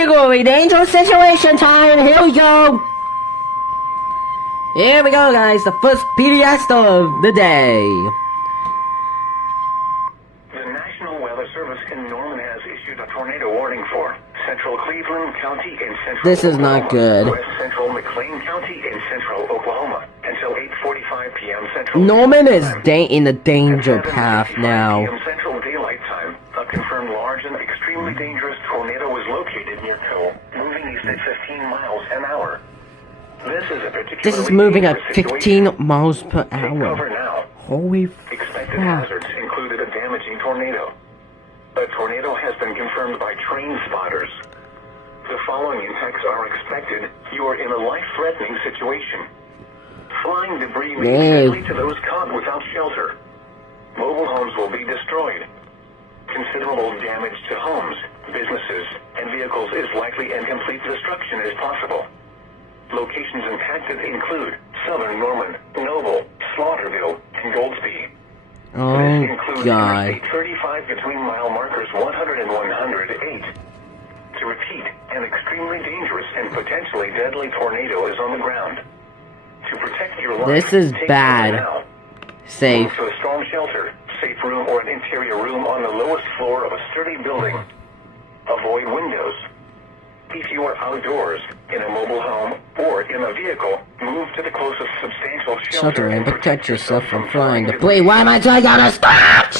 particularly dangerous situation time. Here we go. Here we go, guys. The first PDS of the day. The National Weather Service in Norman has issued a tornado warning for Central Cleveland County and Central This is Oklahoma, not good. West Central McLean County and Central Oklahoma until 8:45 p.m. Central. Norman is in the danger path now. p.m. Central Daylight Time. A confirmed large and extremely dangerous tornado was located near Cole, moving east at 15 miles an hour. This is moving at 15 miles per hour. Cover now. Holy Expected fuck. hazards included a damaging tornado. A tornado has been confirmed by train spotters. The following impacts are expected. You are in a life-threatening situation. Flying debris may be deadly to those caught without shelter. Mobile homes will be destroyed. Considerable damage to homes, businesses, and vehicles is likely, and complete destruction is possible. Locations impacted include Southern Norman, Noble, Slaughterville, and Goldsby. Oh, This includes God. Interstate 35 between mile markers 100 and 108. To repeat, an extremely dangerous and potentially deadly tornado is on the ground. To protect your life, This is take bad. cover now. Safe. Move to a storm shelter, safe room, or an interior room on the lowest floor of a sturdy building. Avoid windows. If you are outdoors, in a mobile home, or in a vehicle, move to the closest substantial Shelter and protect yourself from flying debris. Why am I telling you to stop?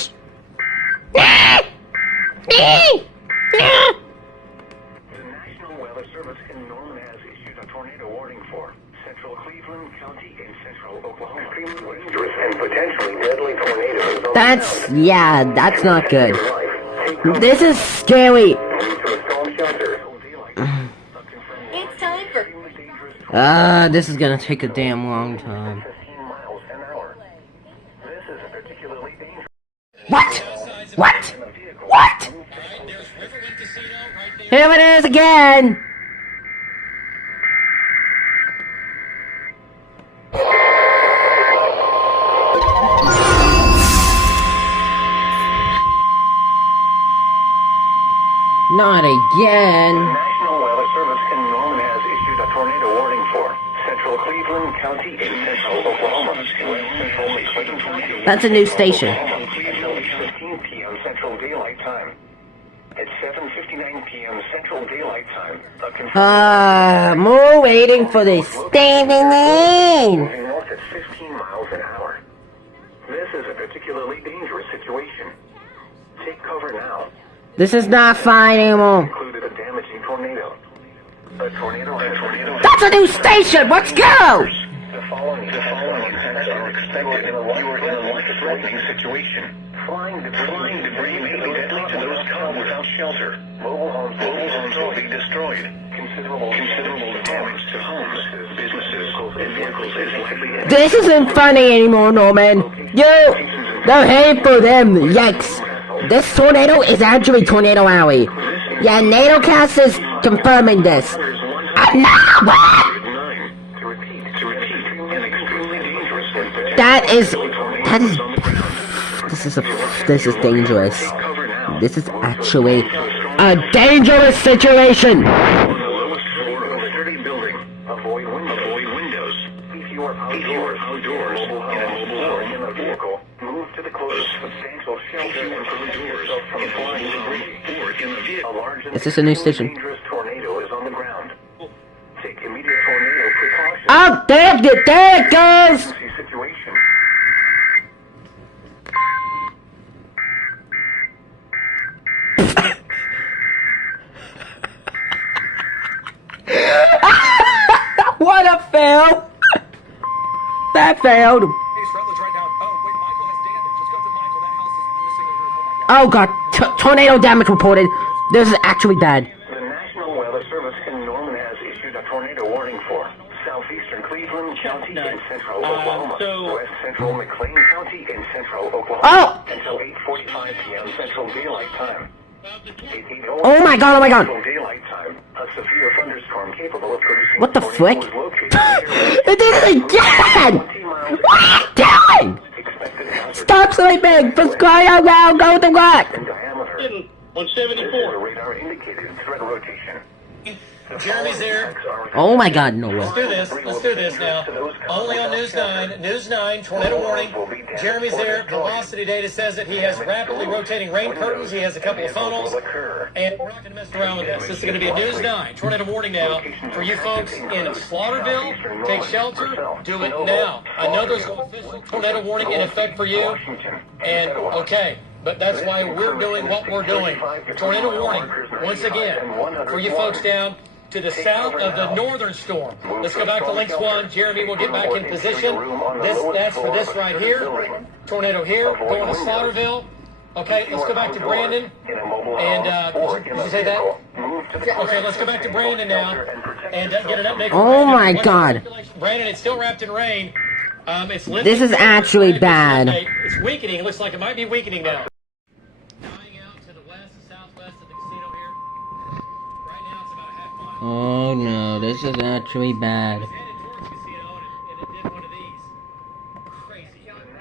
The National Weather Service in Norman has issued a tornado warning for Central Cleveland County and Central Oklahoma. Extremely dangerous and potentially deadly tornadoes. That's not good. This is scary. It's time for... This is gonna take a damn long time. What? What? What? Here it is again! Not again. The National Weather Service in Norman has issued a tornado warning for Central Cleveland County and Central Oklahoma. West Central McLean County. That's a new station. Until 8:15 p.m. Central Daylight Time. At 7:59 p.m. Central Daylight Time. More waiting for the standing in. Moving north at 15 miles an hour. This is a particularly dangerous situation. Take cover now. This is not fine anymore. Included a damaging tornado. A tornado. That's a new station. Let's go. The following impacts are expected. You are in a life-threatening situation. Flying debris may be deadly to those caught without shelter. Mobile homes will be destroyed. Considerable damage to homes, businesses, and vehicles is likely. This isn't funny anymore, Norman. No hate for them. Yikes. This tornado is actually Tornado Alley. Yeah, NATOcast is confirming this. This is dangerous. This is actually a dangerous situation. Avoid windows. If you are outdoors, in a vehicle, move to the closest substantial shelter and protect yourself from flying debris. Or in a vehicle, a large and Is this a new station? dangerous tornado is on the ground. Take immediate tornado precautions. Oh, there it goes! Situation. What a fail! That failed. Oh god, tornado damage reported. This is actually bad. The National Weather Service in Norman has issued a tornado warning for southeastern Cleveland County and central Oklahoma, west central McLean County and central Oklahoma, until 8:45 p.m. Central Daylight Time. Oh my god, oh my god. Central Daylight Time, a severe thunderstorm capable of producing What the frick? It did it again! What are you doing? Stop sleeping! For crying out loud, go to work! 174. Radar indicated threat rotation. Jeremy's there. Oh my God, no way. Let's do this. Let's do this now. Only on News 9. News 9, tornado warning. Jeremy's there. Velocity data says that he has rapidly rotating rain curtains. He has a couple of funnels. And we're not going to mess around with this. This is going to be a News 9 tornado warning now. For you folks in Slaughterville, take shelter. Do it now. I know there's no official tornado warning in effect for you. And, okay. But that's why we're doing what we're doing. Tornado warning, once again, for you folks down to the south of the northern storm. Let's go back to Lynx 1. Jeremy will get back in position. That's for this right here. Tornado here, going to Slaughterville. Okay, let's go back to Brandon. And, did you say that? Okay, let's go back to Brandon now. And get an update. Oh my God. Brandon, it's still wrapped in rain. This is actually bad. It's weakening. It looks like it might be weakening now. Dying out to the west and southwest of the casino here. Right now it's about a half mile. Oh no, this is actually bad. It's headed towards the casino and it did one of these. Crazy. And it's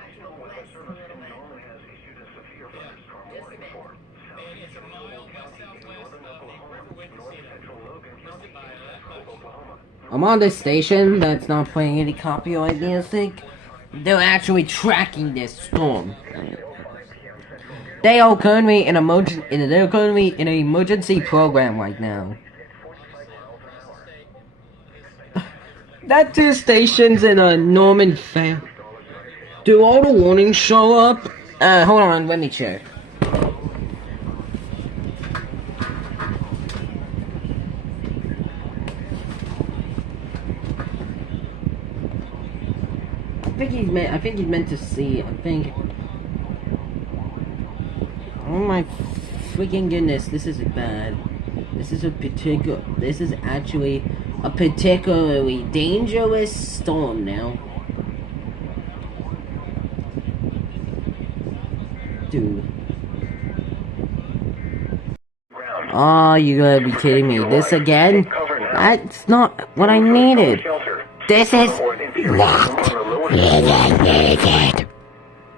a mile west-southwest of the Riverwind Casino. Missed it by that much. I'm on this station that's not playing any copyright music. They're actually tracking this storm. They are currently in an emergency program right now. That two stations in a Norman fail. Do all the warnings show up? Hold on, let me check. I think he's meant to see. Oh my freaking goodness, this is bad. This is actually a particularly dangerous storm now. Dude. Oh, you gotta be kidding me. This again? That's not what I needed. This is not what I needed.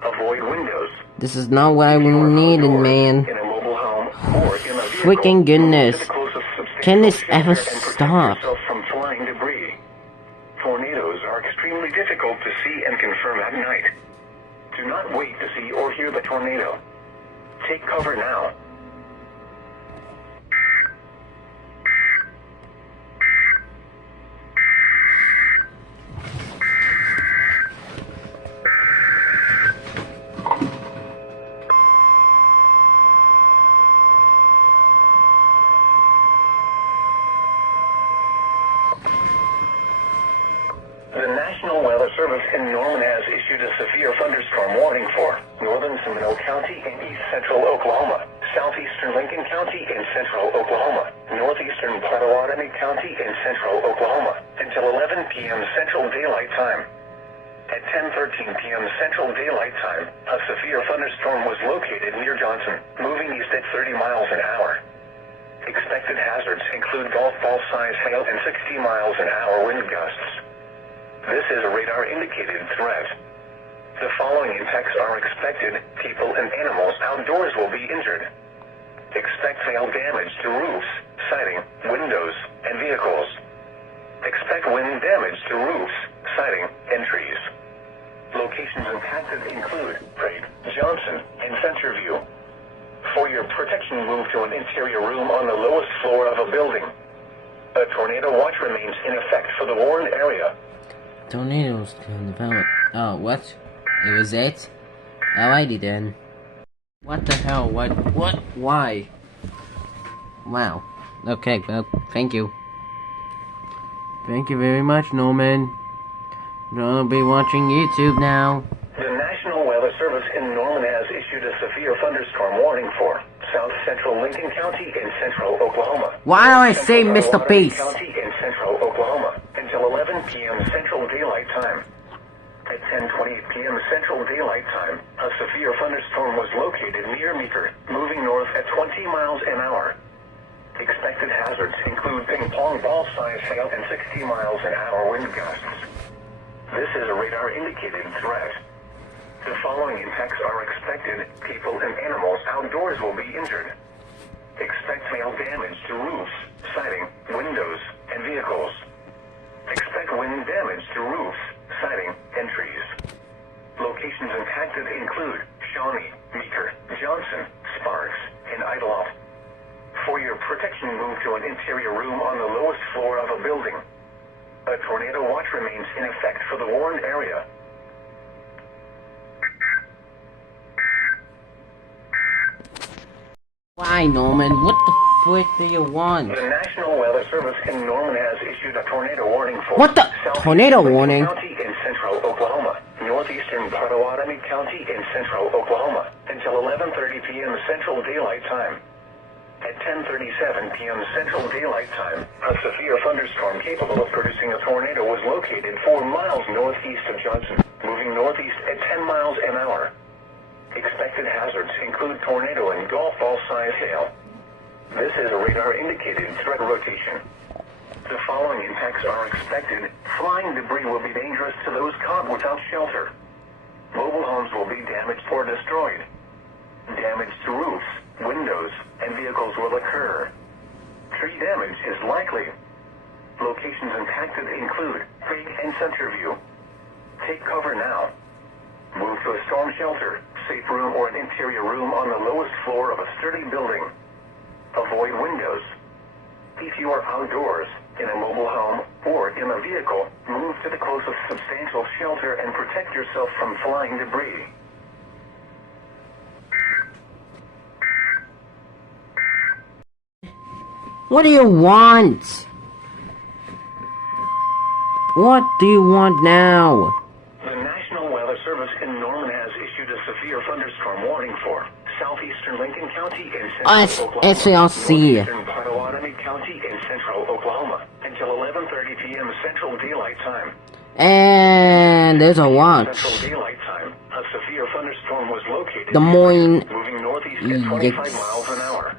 Avoid windows. This is not what I needed, man. In a mobile home or in a vehicle. Freaking goodness. Get close to substantial Can this ever distance and stop? protect yourself from flying debris. Tornadoes are extremely difficult to see and confirm at night. Do not wait to see or hear the tornado. Take cover now. The National Weather Service in Norman has issued a severe thunderstorm warning for northern Seminole County and east central Oklahoma, southeastern Lincoln County and central Oklahoma, northeastern Potawatomi County and central Oklahoma until 11 p.m. Central Daylight Time. At 10:13 p.m. Central Daylight Time, a severe thunderstorm was located near Johnson, moving east at 30 miles an hour. Expected hazards include golf ball size hail and 60 miles an hour wind gusts. This is a radar-indicated threat. The following impacts are expected. People and animals outdoors will be injured. Expect hail damage to roofs, siding, windows, and vehicles. Expect wind damage to roofs, siding, and trees. Locations impacted include Prague, Johnson, and Centerview. For your protection, move to an interior room on the lowest floor of a building. A tornado watch remains in effect for the warned area. Tornadoes can develop. Oh, what? It was it? Alrighty then. What the hell? What? Why? Wow. Okay, well, thank you. Thank you very much, Norman. I'll be watching YouTube now. The National Weather Service in Norman has issued a severe thunderstorm warning for south central Lincoln County and central Oklahoma. Why do I say Mr. Beast? County and central Oklahoma until 11 p.m. Central Daylight Time. At 10:28 p.m. Central Daylight Time, a severe thunderstorm was located near Meeker, moving north at 20 miles an hour. Expected hazards include ping-pong ball-sized hail and 60 miles an hour wind gusts. This is a radar-indicated threat. The following impacts are expected. People and animals outdoors will be injured. Expect hail damage to roofs, siding, windows, protection, move to an interior room on the lowest floor of a building. A tornado watch remains in effect for the warned area. Why, Norman? What the frick do you want? The National Weather Service in Norman has issued a tornado warning for What the? Tornado Lincoln warning? County in central Oklahoma, northeastern Potawatomi County in central Oklahoma, until 11:30 p.m. Central Daylight Time. At 10:37 p.m. Central Daylight Time, a severe thunderstorm capable of producing a tornado was located 4 miles northeast of Johnson, moving northeast at 10 miles an hour. Expected hazards include tornado and golf ball-sized hail. This is a radar-indicated threat rotation. The following impacts are expected. Flying debris will be dangerous to those caught without shelter. Mobile homes will be damaged or destroyed. Damage to roofs, windows, and vehicles will occur. Tree damage is likely. Locations impacted include Fake and Centerview. Take cover now. Move to a storm shelter, safe room, or an interior room on the lowest floor of a sturdy building. Avoid windows. If you are outdoors, in a mobile home, or in a vehicle, move to the closest substantial shelter and protect yourself from flying debris. What do you want? What do you want now? The National Weather Service in Norman has issued a severe thunderstorm warning for southeastern Lincoln County and central Oklahoma, SLC. northeastern Potawatomi County and central Oklahoma, until 11:30 p.m. Central Daylight Time. And there's a watch. Central Daylight Time, a severe thunderstorm was located. Des Moines. Moving northeast at 25 miles an hour.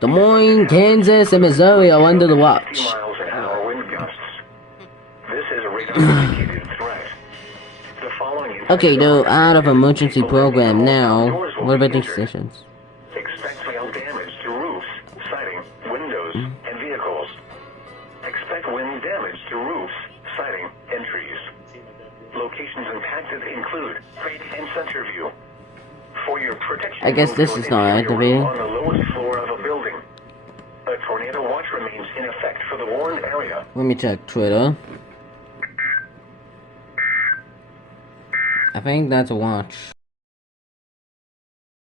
Des Moines, Kansas, and Missouri are under the watch. 50 miles an hour wind gusts. This is a radar-indicated threat. The following Okay, they're out of emergency program now. What about these stations? Expect hail damage to roofs, siding, windows, and vehicles. Expect wind damage to roofs, siding, and trees. Locations impacted include Freight and Centerview. For your protection, I guess move this to is an not interior activating. room on the lowest floor of a building. A tornado watch remains in effect for the warned area. Let me check Twitter. I think that's a watch.